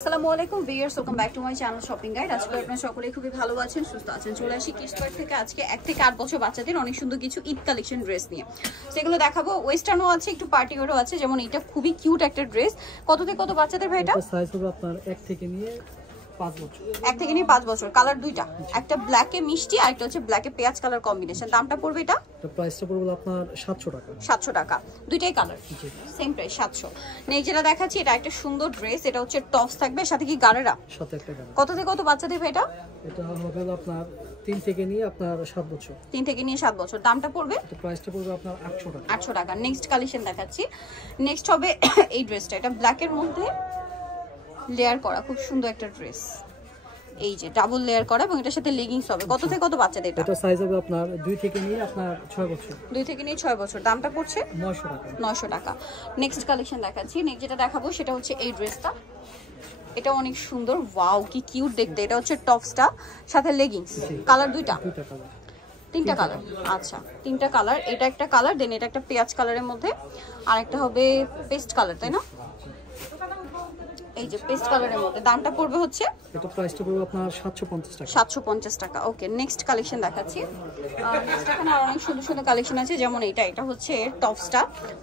আসসালামু আলাইকুম viewers, welcome back to my channel shopping guide. আজকে আপনারা সকলেই খুবই ভালো আছেন, সুস্থ আছেন। চলে আসি কিডসওয়্যার থেকে আজকে 1 থেকে 8 বছর বাচ্চাদের অনেক সুন্দর কিছু ঈদ কালেকশন ড্রেস নিয়ে। সেগুলো দেখাবো। ওয়েস্টার্নও আছে, একটু পার্টি ওয়ারও আছে। যেমন এটা খুবই কিউট একটা ড্রেস। কত থেকে কত বাচ্চাদের ভাই এটা? সাইজ হবে আপনার 1 থেকে নিয়ে 5 বছর। 1 থেকে নিয়ে 5 বছর। কালার দুইটা, একটা ব্ল্যাকে মিষ্টি আর একটা হচ্ছে ব্ল্যাকে পেঁয়াজ কালার কম্বিনেশন। দামটা পড়বে এটা? এটা প্রাইসটা পড়বে আপনার 700 টাকা। 700 টাকা। দুইটাই কালার সেম প্রাইস 700। নেক্সট যেটা দেখাচ্ছি এটা একটা সুন্দর ড্রেস। এটা হচ্ছে টপস থাকবে, সাথে কি গাড়েরা? সাথে একটা গাড়ি। কত থেকে কত বাচ্চাদের ভাই এটা? এটা হবে আপনার 3 থেকে নিয়ে আপনার 7 বছর। 3 থেকে নিয়ে 7 বছর। দামটা পড়বে? এটা প্রাইসটা পড়বে আপনার 800 টাকা। 800 টাকা। নেক্সট কালেকশন দেখাচ্ছি। নেক্সট হবে এই ড্রেসটা। এটা ব্ল্যাকের মধ্যে লেয়ার করা, খুব সুন্দর একটা ড্রেস। এই যে ডাবল লেয়ার করা এবং এটার সাথে লেগিংস হবে। কত থেকে কত বাচ্চাদের এটা? এটা সাইজ হবে আপনার 2 থেকে নিয়ে আপনার 6 বছর। 2 থেকে নিয়ে 6 বছর। দামটা পড়ছে 900 টাকা। 900 টাকা। নেক্সট কালেকশন দেখাচ্ছি। নেক্সট যেটা দেখাবো সেটা হচ্ছে এই ড্রেসটা। এটা অনেক সুন্দর, ওয়াও কি কিউট দেখতে। এটা হচ্ছে টপসটা, সাথে লেগিংস। কালার দুইটা? দুইটা কালার। তিনটা কালার। আচ্ছা, তিনটা কালার। এটা একটা কালার, দেন এটা একটা পেঁয়াজ কালারের মধ্যে, আর একটা হবে পেস্ট কালার, তাই না? এই যে পেস্ট কালারের মধ্যে। দামটা পড়বে হচ্ছে? এটা প্রাইসটা পড়বে আপনার 750 টাকা। 750 টাকা। ওকে, নেক্সট কালেকশন দেখাচ্ছি। নেক্সট এখানে আর অনেক সুন্দর সুন্দর কালেকশন আছে। যেমন এটা হচ্ছে টপসটা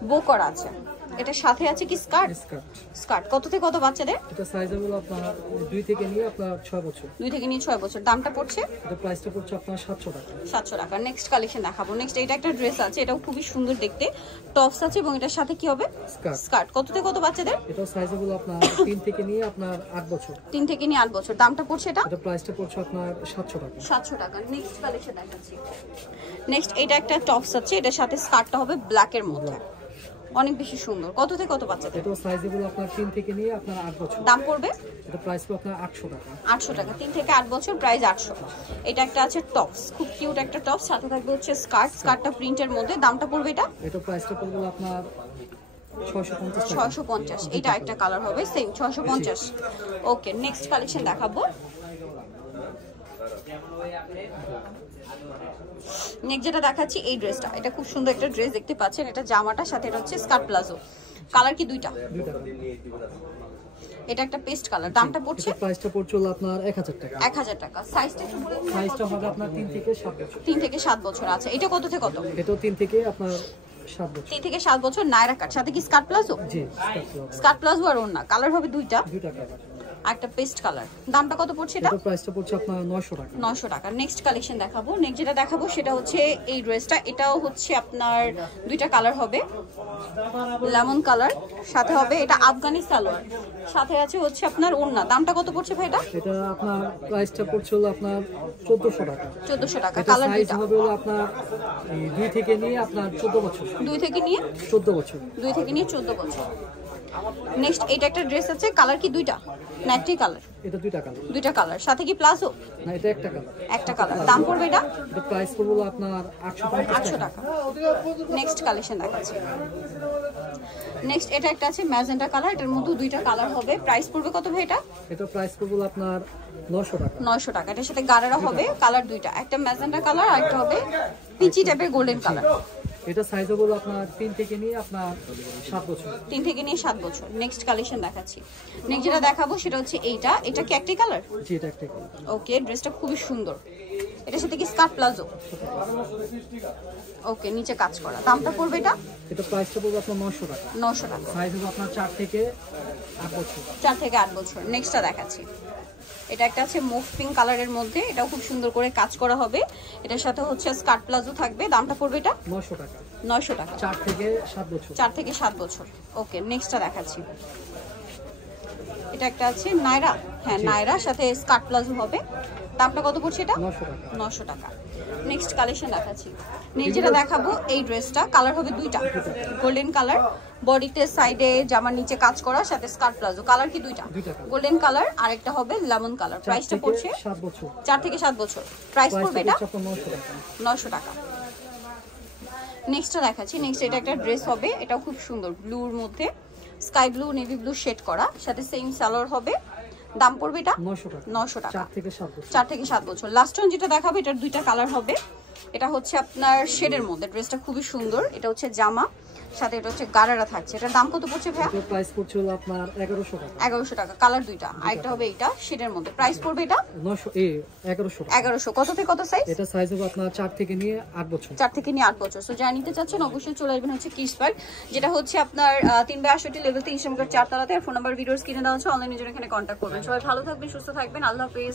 বো করা আছে। এটা সাথে আছে কি স্কার্ট? স্কার্ট। কত থেকে কত বাচ্চাদের? এটা সাইজ হবে আপনার 2 থেকে নিয়ে আপনার 6 বছর। 2 থেকে নিয়ে 6 বছর। দামটা পড়ছে? এটা প্রাইসটা পড়ছে আপনার 700 টাকা। 700 টাকা। নেক্সট কালেকশন দেখাবো। নেক্সট এটা একটা ড্রেস আছে, এটাও খুবই সুন্দর দেখতে। টপস আছে এবং এটার সাথে কি হবে? স্কার্ট। কত থেকে কত বাচ্চাদের? এটা সাইজ হবে আপনার 3 থেকে নিয়ে আপনার 8 বছর। 3 থেকে নিয়ে 8 বছর। দামটা পড়ছে এটা? এটা প্রাইসটা পড়ছে আপনার 700 টাকা। 700 টাকা। নেক্সট কালেকশন দেখাচ্ছি। নেক্সট এটা একটা টপস আছে, এটার সাথে স্কার্টটা হবে ব্ল্যাকের মধ্যে, অনেক বেশি সুন্দর। কত থেকে কত বাচ্চাদের? এটা সাইজ হবে আপনার 3 থেকে নিয়ে আপনার 8 বছর। দাম পড়বে? এটা প্রাইস পড়বে আপনার 800 টাকা। 800 টাকা। 3 থেকে 8 বছর, প্রাইস 800। এটা একটা আছে টপস, খুব কিউট একটা টপস, সাথে থাকবে হচ্ছে স্কার্ট। স্কার্টটা প্রিন্টের মধ্যে। দামটা পড়বে এটা? এটা প্রাইসটা পড়বে আপনার 650 টাকা। 650। এটা একটা কালার হবে সেম 650। ওকে, নেক্সট কালেকশন দেখাবো। নেক্সট যেটা দেখাচ্ছি এই ড্রেসটা। এটা খুব সুন্দর একটা ড্রেস দেখতে পাচ্ছেন। এটা জামাটা, সাথে এটা হচ্ছে স্কার্ট প্লাজো। কালার কি দুইটা? এটা একটা পেস্ট কালার। দামটা পড়ছে? এটা প্রাইসটা পড়ছে আপনার 1000 টাকা। 1000 টাকা। সাইজটা একটু বলে দিন। সাইজটা হবে আপনার 3 থেকে 7 বছর। 3 থেকে 7 বছর। আচ্ছা, এটা কত থেকে কত? এটাও 3 থেকে আপনার 7 বছর। 3 থেকে 7 বছর। নায়রা কাট, সাথে কি স্কার্ট প্লাজো? জি, স্কার্ট প্লাজো আর ওড়না। কালার হবে দুইটা, দুইটা কালার। একটা পেস্ট কালার। দামটা কত পড়ছে এটা? এটা প্রাইসটা পড়ছে আপনার 900 টাকা। 900 টাকা। নেক্সট কালেকশন দেখাবো। নেক্সট যেটা দেখাবো সেটা হচ্ছে এই ড্রেসটা। এটাও হচ্ছে আপনার দুইটা কালার হবে, লেমন কালার, সাথে হবে এটা আফগানি সালোয়ার, সাথে আছে হচ্ছে আপনার ওড়না। দামটা কত পড়ছে ভাই এটা? এটা আপনার প্রাইসটা পড়ছে হলো আপনার 1400 টাকা। 1400 টাকা। এটা কালার সাইজ দুইটা হবে হলো আপনার 2 থেকে নিয়ে আপনার 14 বছর। 2 থেকে নিয়ে 14 বছর। 2 থেকে নিয়ে 14 বছর। নেক্সট এটা একটা ড্রেস আছে। কালার কি দুইটা না একটাই কালার? এটা দুইটা কালার। দুইটা কালার। সাথে কি প্লাজো? না, এটা একটা কালার। একটা কালার। দাম পড়বে এটা? এটা প্রাইস পড়বে হলো আপনার 800 টাকা। নেক্সট কালেকশন দেখাচ্ছি। নেক্সট এটা একটা আছে ম্যাজেন্টা কালার। এটার মধ্যে দুইটা কালার হবে। প্রাইস পড়বে কত ভাই এটা? এটা প্রাইস পড়বে হলো আপনার 900 টাকা। 900 টাকা। এটার সাথে গাড়ারা হবে। কালার দুইটা, একটা ম্যাজেন্টা কালার আর একটা হবে পিচি টাইপের গোল্ডেন কালার। এটা সাইজ হবে আপনার 3 থেকে নিয়ে আপনার 7 বছর। 3 থেকে নিয়ে 7 বছর। নেক্সট কালেকশন দেখাচ্ছি। নেক্সট যেটা দেখাবো সেটা হচ্ছে এইটা। এটা কি একটাই কালার? জি, এটা একটা কালার। ওকে, ড্রেসটা খুবই সুন্দর। এটার সাথে কি স্কার্ট প্লাজো? ওকে, নিচে কাজ করা। দামটা পড়বে এটা? এটা প্রাইসটা পড়বে আপনার 900 টাকা। 900 টাকা। সাইজ হবে আপনার 4 থেকে 8 বছর। 4 থেকে 8 বছর। নেক্সটটা দেখাচ্ছি। এটা একটা আছে মুভ পিঙ্ক কালারের মধ্যে। এটাও খুব সুন্দর করে কাজ করা হবে। এটার সাথে হচ্ছে স্কার্ট প্লাজো থাকবে। দামটা পড়বে এটা? 900 টাকা। 900 টাকা। 4 থেকে 7 বছর। 4 থেকে 7 বছর। ওকে, নেক্সটটা দেখাচ্ছি। এটা একটা আছে নায়রা। হ্যাঁ, নায়রা, সাথে স্কার্ট প্লাজো হবে। দামটা কত পড়ছে এটা? 900 টাকা। 900 টাকা। নেক্সট কালেকশন দেখাচ্ছি। নেক্সট যেটা দেখাবো এই ড্রেসটা। কালার হবে দুইটা, গোল্ডেন কালার। বডিতে সাইডে জামার নিচে কাজ করা, সাথে স্কার্ট প্লাজো। কালার কি দুইটা? গোল্ডেন কালার আর একটা হবে লেমন কালার। প্রাইসটা পড়ছে 7 বছর। 4 থেকে 7 বছর। প্রাইস পড়বে এটা 900 টাকা। 900 টাকা। নেক্সটটা দেখাচ্ছি। নেক্সট এটা একটা ড্রেস হবে। এটাও খুব সুন্দর, ব্লুর মধ্যে sky blue navy blue shade করা, সাথে সেম সালোয়ার হবে। দাম পড়বে এটা 900 টাকা। 900 টাকা। 4 থেকে 7 বছর। 4 থেকে 7 বছর। লাস্ট ওয়ান যেটা দেখাবো এটার দুইটা কালার হবে। এটা হচ্ছে আপনার শেডের মধ্যে, ড্রেসটা খুবই সুন্দর। এটা হচ্ছে জামা, সাথে এটা হচ্ছে গারারা থাকছে। এটার দাম কত পড়ছে ভাইয়া? এটার প্রাইস পড়ছে হলো আপনার 1100 টাকা। 1100 টাকা, কালার দুইটা। আরেকটা হবে এইটা শেডের মধ্যে, প্রাইস পড়বে এটা 1100 টাকা। 1100। কত থেকে কত সাইজ? এটা সাইজ হবে আপনার 4 থেকে নিয়ে 8 বছর। 4 থেকে নিয়ে 8 বছর। সো যারা নিতে চাচ্ছেন অবশ্যই চলে আসবেন হচ্ছে কিডস পার্ক, যেটা হচ্ছে আপনার 3/68 লেভেল 3 নম্বর 4 তলাতে। আর ফোন নাম্বার ভিডিওস কিনে দেওয়া হচ্ছে, অনলাইনে জন্য এখানে কন্ট্যাক্ট করবেন। সবাই ভালো থাকবেন, সুস্থ থাকবেন, আল্লাহ হাফেজ।